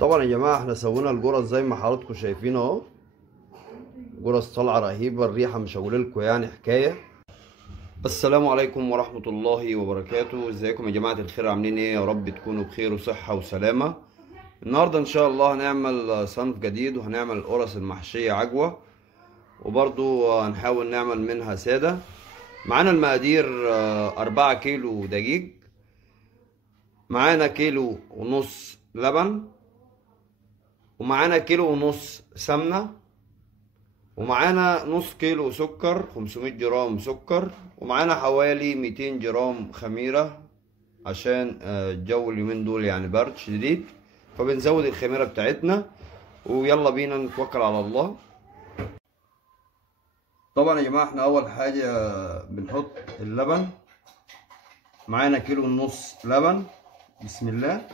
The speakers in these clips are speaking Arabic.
طبعا يا جماعه احنا سوينا الجرس زي ما حضراتكم شايفين اهو. جرس طالعه رهيبه، الريحه مش هقول لكم يعني حكايه. السلام عليكم ورحمه الله وبركاته. ازيكم يا جماعه الخير؟ عاملين ايه؟ يا رب تكونوا بخير وصحه وسلامه. النهارده ان شاء الله هنعمل صنف جديد، وهنعمل القرص المحشيه عجوه، وبرضو هنحاول نعمل منها ساده. معانا المقادير 4 كيلو دقيق، معانا كيلو ونص لبن، ومعانا كيلو ونص سمنة، ومعانا نص كيلو سكر 500 جرام سكر، ومعانا حوالي 200 جرام خميرة عشان الجو اليومين دول يعني برد شديد، فبنزود الخميرة بتاعتنا. ويلا بينا نتوكل على الله. طبعا يا جماعة احنا اول حاجة بنحط اللبن. معانا كيلو ونص لبن. بسم الله.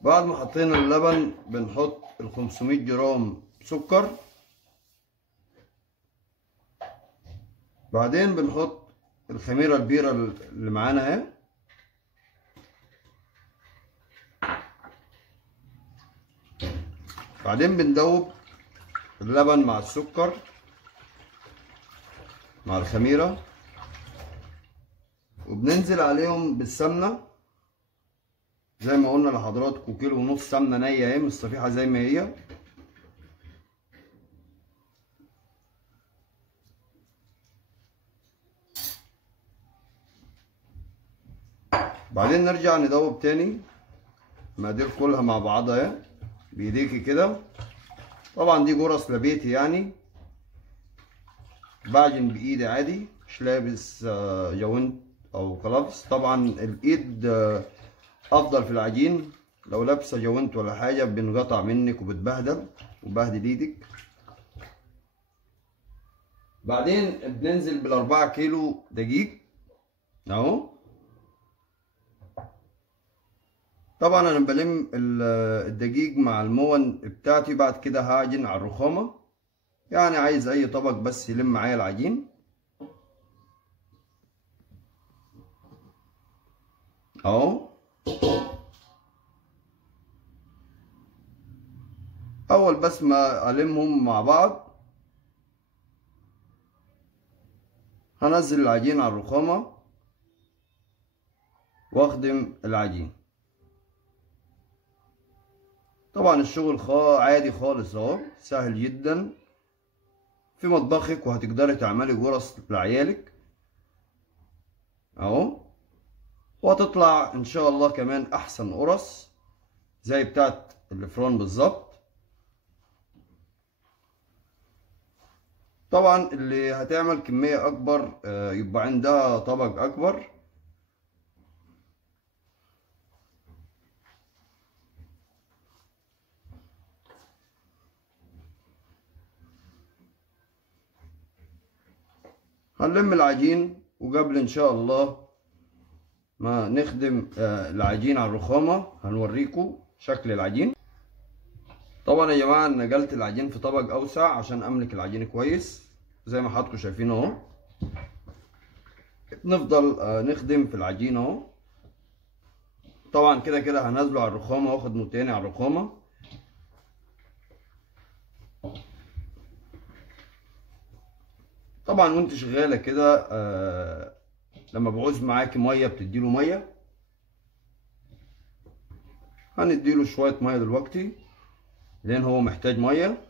بعد ما حطينا اللبن بنحط ال 500 جرام سكر، بعدين بنحط الخميرة البيرة اللي معانا اهي، بعدين بندوب اللبن مع السكر مع الخميرة، وبننزل عليهم بالسمنة زي ما قلنا لحضراتكم. كيلو ونص سمنة نية اهي مش صفيحة زي ما هي. بعدين نرجع ندوب تاني المقادير كلها مع بعضها اهي بايديكي كده. طبعا دي جرس لبيتي يعني، بعجن بايدي عادي، مش لابس جوانت او كلافز. طبعا الايد افضل في العجين، لو لابسه جوانت ولا حاجه بنقطع منك وبتبهدل وبهدل ايدك. بعدين بننزل بالاربعة كيلو دقيق اهو. طبعا انا بلم الدقيق مع المون بتاعتي، بعد كده هعجن على الرخامه. يعني عايز اي طبق بس يلم معايا العجين اهو. اول بس ما المهم مع بعض هنزل العجين على الرخامه واخدم العجين. طبعا الشغل عادي خالص اهو، سهل جدا في مطبخك، وهتقدري تعملي جرس لعيالك اهو، وهتطلع ان شاء الله كمان احسن قرص زي بتاعت الفران بالظبط. طبعا اللي هتعمل كمية اكبر يبقى عندها طبق اكبر. هنلم العجين، وقبل ان شاء الله ما نخدم العجين على الرخامة هنوريكم شكل العجين. طبعا يا جماعة نقلت العجين في طبق اوسع عشان املك العجين كويس زي ما حضراتكم شايفين اهو. نفضل نخدم في العجين اهو. طبعا كده كده هنزله على الرخامة واخد تاني على الرخامة. طبعا وانت شغالة كده لما بعوز معاكي مية بتديله مية. هنديله شوية مية دلوقتي لان هو محتاج مية.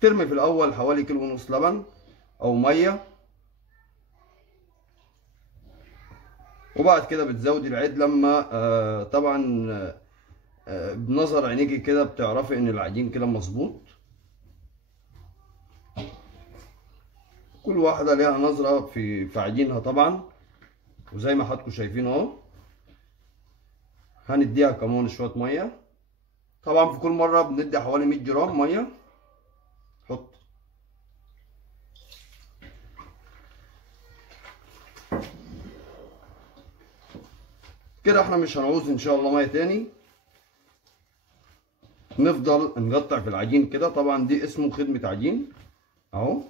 ترمي في الاول حوالي كيلو ونص لبن او مية، وبعد كده بتزودي العيد لما طبعا بنظر عينيكي كده بتعرفي ان العجين كده مظبوط. كل واحدة ليها نظرة في عجينها طبعا، وزي ما حضراتكم شايفين اهو. هنديها كمان شوية مية. طبعا في كل مرة بندي حوالي 100 جرام مية. حط كده، احنا مش هنعوز ان شاء الله مية تاني. نفضل نقطع في العجين كده. طبعا دي اسمه خدمة عجين اهو.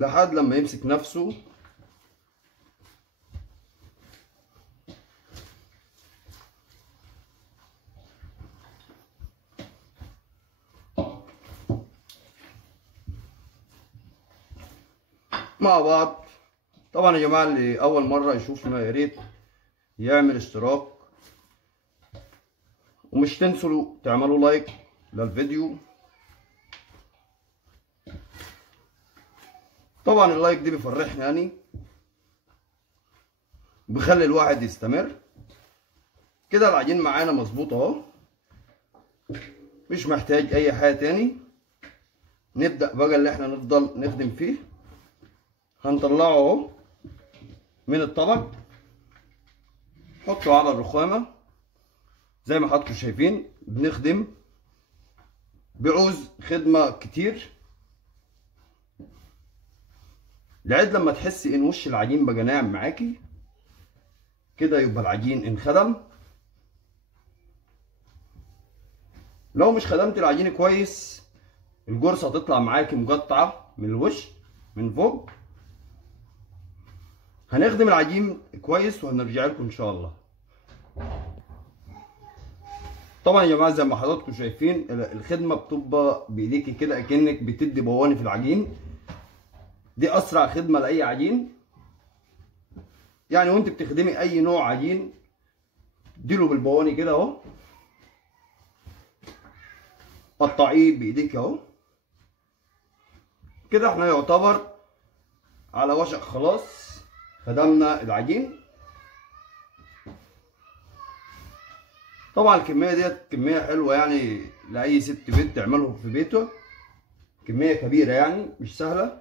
لحد لما يمسك نفسه. مع بعض. طبعا يا جماعه اللي اول مره يشوفنا يا ريت يعمل اشتراك، ومش تنسوا تعملوا لايك للفيديو. طبعا اللايك دي بيفرحني يعني، بيخلي الواحد يستمر. كده العجين معانا مظبوط اهو، مش محتاج اي حاجه تاني. نبدا بقى اللي احنا نفضل نخدم فيه. هنطلعه اهو من الطبق، نحطه على الرخامه زي ما حضراتكم شايفين. بنخدم، بيعوز خدمه كتير لعد لما تحسي ان وش العجين بقى ناعم معاكي كده، يبقى العجين انخدم. لو مش خدمت العجين كويس الجرصه هتطلع معاكي مقطعه من الوش من فوق. هنخدم العجين كويس وهنرجع لكم ان شاء الله. طبعا يا جماعه زي ما حضراتكم شايفين الخدمه بتبقى بايديكي كده اكنك بتدي بواني في العجين. دي اسرع خدمه لاي عجين يعني، وانت بتخدمي اي نوع عجين اديله بالبواني كده اهو، قطعيه بايديك اهو. كده احنا يعتبر على وشك خلاص خدمنا العجين. طبعا الكميه ديت كميه حلوه يعني لاي ست بيت تعمله في بيته، كميه كبيره يعني مش سهله.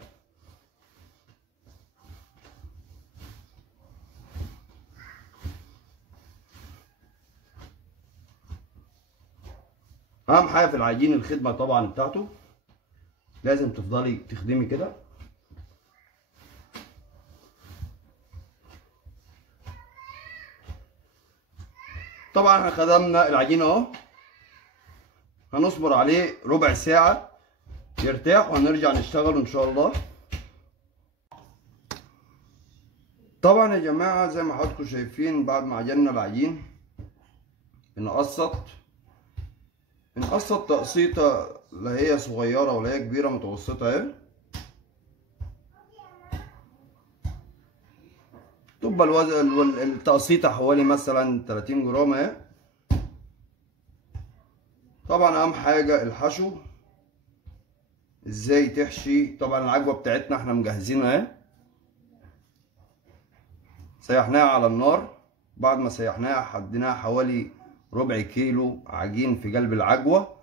اهم حاجه في العجين الخدمه طبعا بتاعته، لازم تفضلي تخدمي كده. طبعا احنا خدمنا العجين اهو، هنصبر عليه ربع ساعه يرتاح وهنرجع نشتغل ان شاء الله. طبعا يا جماعه زي ما حضراتكم شايفين بعد ما عجننا العجين نقسط تقسيطه، لا هي صغيره ولا هي كبيره، متوسطه اهي. تبقى الوزن التقسيطه حوالي مثلا 30 جرام اهي. طبعا اهم حاجه الحشو، ازاي تحشي. طبعا العجوه بتاعتنا احنا مجهزينها اهي، سيحناها على النار. بعد ما سيحناها حديناها حوالي ربع كيلو عجين في قلب العجوه،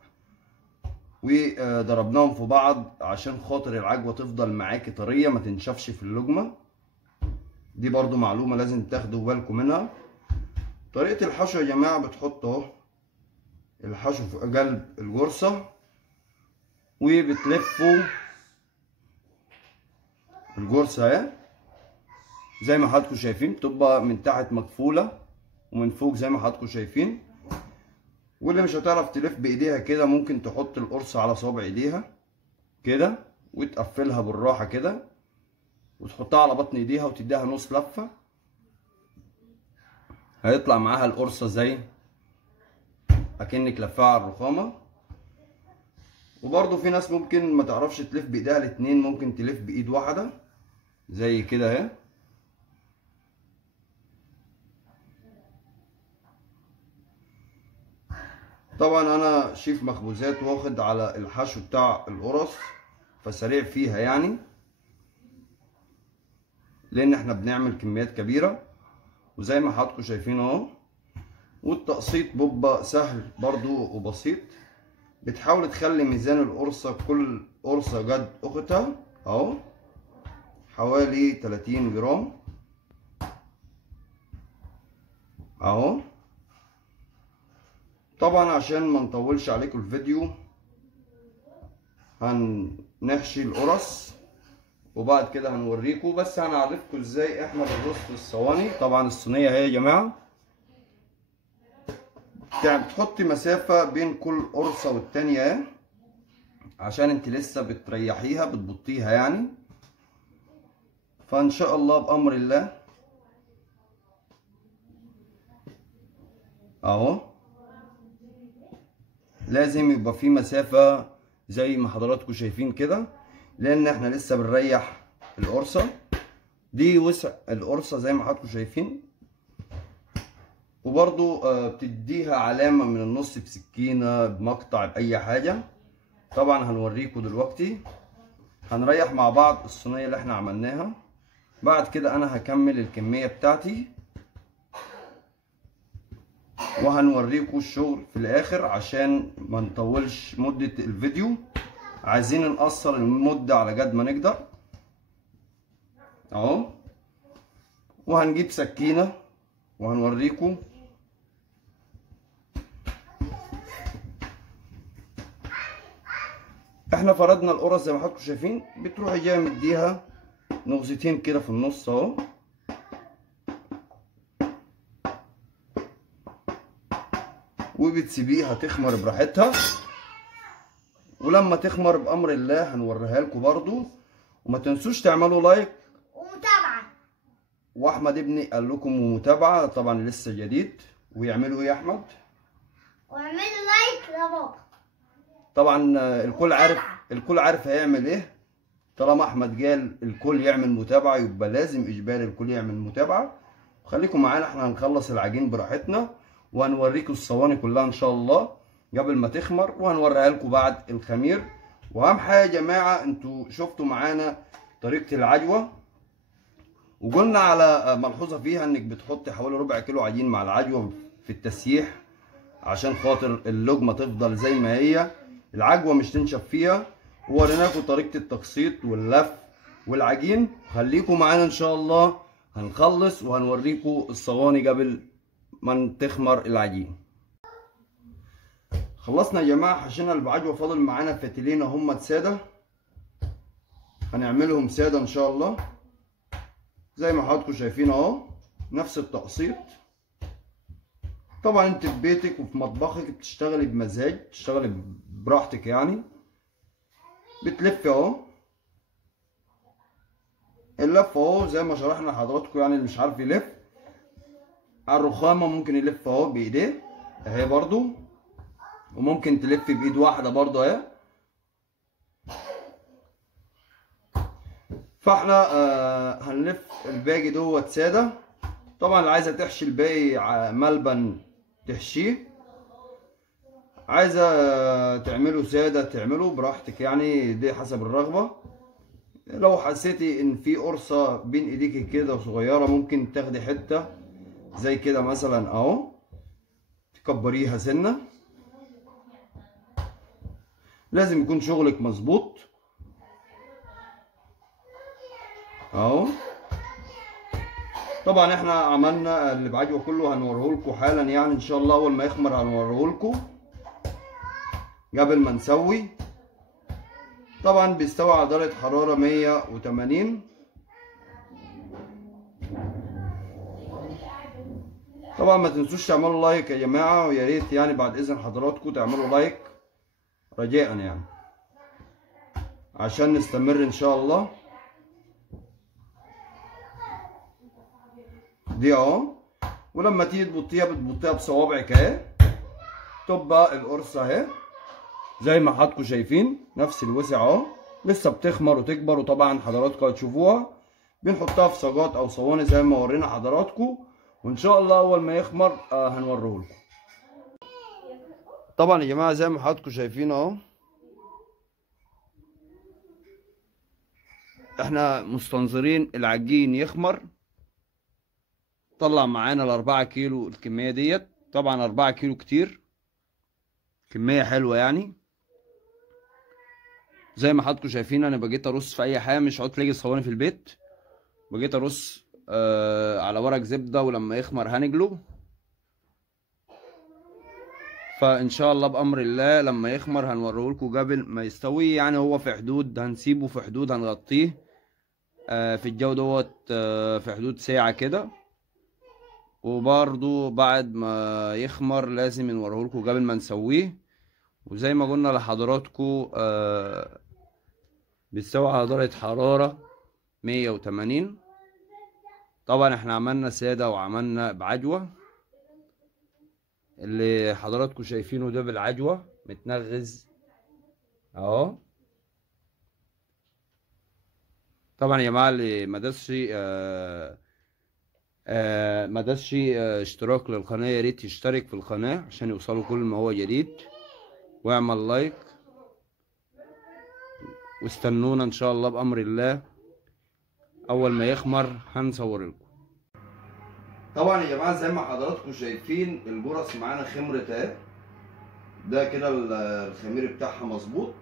وضربناهم في بعض عشان خاطر العجوه تفضل معاكي طريه ما تنشفش في اللقمه. دي برضو معلومه لازم تاخدوا بالكم منها. طريقه الحشو يا جماعه بتحط اهو الحشو في قلب الجرصه وبتلفوا الجرصه اهي زي ما حضراتكم شايفين، بتبقى من تحت مقفوله ومن فوق زي ما حضراتكم شايفين. واللي مش هتعرف تلف بايديها كده ممكن تحط القرصه على صوابع ايديها كده وتقفلها بالراحه كده وتحطها على بطن ايديها وتديها نص لفه، هيطلع معاها القرصه زي اكنك لفاها على الرخامه. وبرده في ناس ممكن ما تعرفش تلف بايديها الاتنين، ممكن تلف بايد واحده زي كده اهي. طبعا انا شيف مخبوزات واخد على الحشو بتاع القرص فسريع فيها يعني، لان احنا بنعمل كميات كبيره وزي ما حضراتكم شايفين اهو. والتقسيط بيبقى سهل برضو وبسيط، بتحاول تخلي ميزان القرصه كل قرصه قد اختها اهو، حوالي 30 جرام اهو. طبعا عشان ما نطولش عليكم الفيديو هنحشي القرص وبعد كده هنوريكم، بس هنعرفكم ازاي احنا بنرص في الصواني. طبعا الصينيه اهي يا جماعه، يعني بتحطي مسافه بين كل قرصه والتانيه اهي عشان انت لسه بتريحيها بتبطيها يعني. فان شاء الله بامر الله اهو لازم يبقى في مسافة زي ما حضراتكم شايفين كده، لان احنا لسه بنريح القرصة دي وسع القرصة زي ما حضراتكم شايفين. وبرضو بتديها علامة من النص بسكينة بمقطع بأي حاجة. طبعا هنوريكم دلوقتي، هنريح مع بعض الصينية اللي احنا عملناها. بعد كده انا هكمل الكمية بتاعتي وهنوريكم الشغل في الاخر عشان ما نطولش مدة الفيديو. عايزين نقصر المدة على قد ما نقدر اهو. وهنجيب سكينة وهنوريكم. احنا فردنا القرص زي ما حضراتكم شايفين، بتروحي جايه مديها نغزتين كده في النص اهو، وبتسيبيها تخمر براحتها. ولما تخمر بامر الله هنوريها لكم برضو. وما تنسوش تعملوا لايك ومتابعه. واحمد ابني قال لكم ومتابعه، طبعا لسه جديد. ويعملوا ايه يا احمد؟ واعملوا لايك لبابا. طبعا الكل عارف هيعمل ايه. طالما احمد قال الكل يعمل متابعه يبقى لازم اجباري الكل يعمل متابعه. خليكم معانا، احنا هنخلص العجين براحتنا وهنوريكم الصواني كلها ان شاء الله قبل ما تخمر، وهنوريها لكم بعد الخمير. واهم حاجه يا جماعه، انتوا شفتوا معانا طريقه العجوه وقلنا على ملحوظه فيها انك بتحطي حوالي ربع كيلو عجين مع العجوه في التسييح عشان خاطر اللقمه تفضل زي ما هي، العجوه مش تنشف فيها. ووريناكم طريقه التقسيط واللف والعجين. خليكم معانا ان شاء الله، هنخلص وهنوريكم الصواني قبل ما تخمر العجين. خلصنا يا جماعه، حشينا العجوه، فاضل معانا فتيلين هم ساده، هنعملهم ساده ان شاء الله زي ما حضراتكم شايفين اهو، نفس التقسيط. طبعا انت في بيتك وفي مطبخك بتشتغلي بمزاج، بتشتغلي براحتك يعني. بتلف اهو اللف اهو زي ما شرحنا لحضراتكم، يعني اللي مش عارف يلف على الرخامه ممكن يلف اهو بايديه اهي برضو، وممكن تلف بايد واحده برضو اهي. فاحنا هنلف الباقي دوت ساده. طبعا اللي عايزه تحشي الباقي ملبن تحشيه، عايزه تعمله ساده تعمله براحتك يعني، دي حسب الرغبه. لو حسيتي ان في قرصه بين ايديكي كده صغيره ممكن تاخدي حته زي كده مثلا اهو، تكبريها سنه. لازم يكون شغلك مظبوط اهو. طبعا احنا عملنا اللي بعجوه كله هنوريه لكم حالا يعني ان شاء الله. اول ما يخمر هنوريه لكم قبل ما نسوي. طبعا بيستوي على درجه حراره 180. طبعا ما تنسوش تعملوا لايك يا جماعه، ويا ريت يعني بعد اذن حضراتكم تعملوا لايك رجاء يعني عشان نستمر ان شاء الله. دي اهو، ولما تيجي تبطيها بتبطيها بصوابعك اهي، تبقى القرصه اهي زي ما حضراتكم شايفين نفس الوسع اهو. لسه بتخمر وتكبر، وطبعا حضراتكم هتشوفوها. بنحطها في صاجات او صواني زي ما ورينا حضراتكم، وان شاء الله اول ما يخمر هنوريه لكم. طبعا يا جماعه زي ما حضراتكم شايفين اهو، احنا مستنظرين العجين يخمر. طلع معانا ال4 كيلو الكميه ديت. طبعا 4 كيلو كتير، كميه حلوه يعني. زي ما حضراتكم شايفين انا بجيت ارص في اي حاجه، مش هقعد تلاقي الصواني في البيت. بجيت ارص على ورق زبده، ولما يخمر هنجله. فان شاء الله بامر الله لما يخمر هنوريه لكم قبل ما يستوي يعني. هو في حدود هنسيبه في حدود هنغطيه في الجو دوت في حدود ساعه كده. وبرضو بعد ما يخمر لازم نوريه لكم قبل ما نسويه. وزي ما قلنا لحضراتكم بيستوي على درجة حرارة 180. طبعا احنا عملنا سادة وعملنا بعجوة، اللي حضراتكم شايفينه ده بالعجوة متنغز اهو. طبعا يا جماعة اللي ما دسش اشتراك للقناة، يا ريت يشترك في القناة عشان يوصلوا كل ما هو جديد، واعمل لايك، واستنونا ان شاء الله بأمر الله اول ما يخمر هنصور لكم. طبعا يا جماعة زي ما حضراتكم شايفين الجرس معانا خمرت اهي، ده كده الخمير بتاعها مظبوط.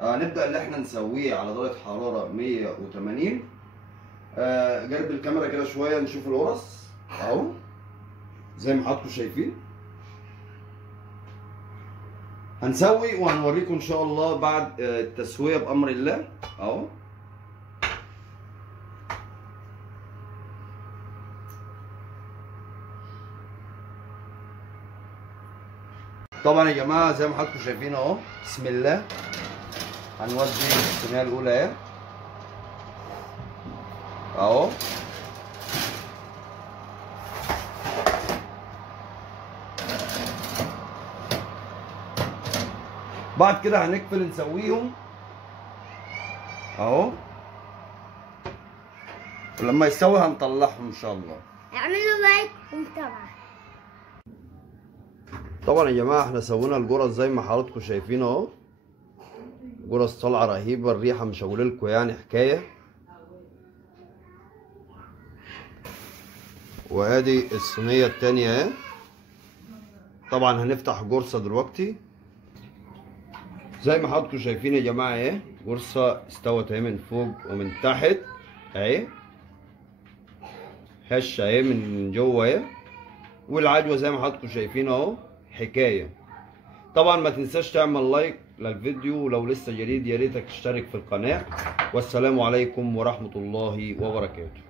هنبدأ اللي احنا نسويه على درجة حرارة 180. جرب الكاميرا كده شوية نشوف القرص اهو زي ما حضراتكم شايفين. هنسوي وهنوريكم ان شاء الله بعد التسوية بأمر الله اهو. طبعا يا جماعة زي ما حضراتكم شايفين اهو، بسم الله. هنودي الصينية الأولى اهي اهو. بعد كده هنقفل نسويهم اهو، ولما يستوي هنطلعهم ان شاء الله. اعملوا لايك ومتابعة. طبعا يا جماعة احنا سوينا الجرس زي ما حضراتكم شايفين اهو. جرس طالعة رهيبة، الريحة مش هقوللكم يعني حكاية. وادي الصينية التانية اهي. طبعا هنفتح جرصة دلوقتي زي ما حضراتكم شايفين يا جماعة اهي. جرصة استوت اهي من فوق ومن تحت اهي، هشة اهي من جوه اهي، والعجوة زي ما حضراتكم شايفين اهو حكاية. طبعا ما تنساش تعمل لايك للفيديو، ولو لسه جديد يا ريتك تشترك في القناة. والسلام عليكم ورحمة الله وبركاته.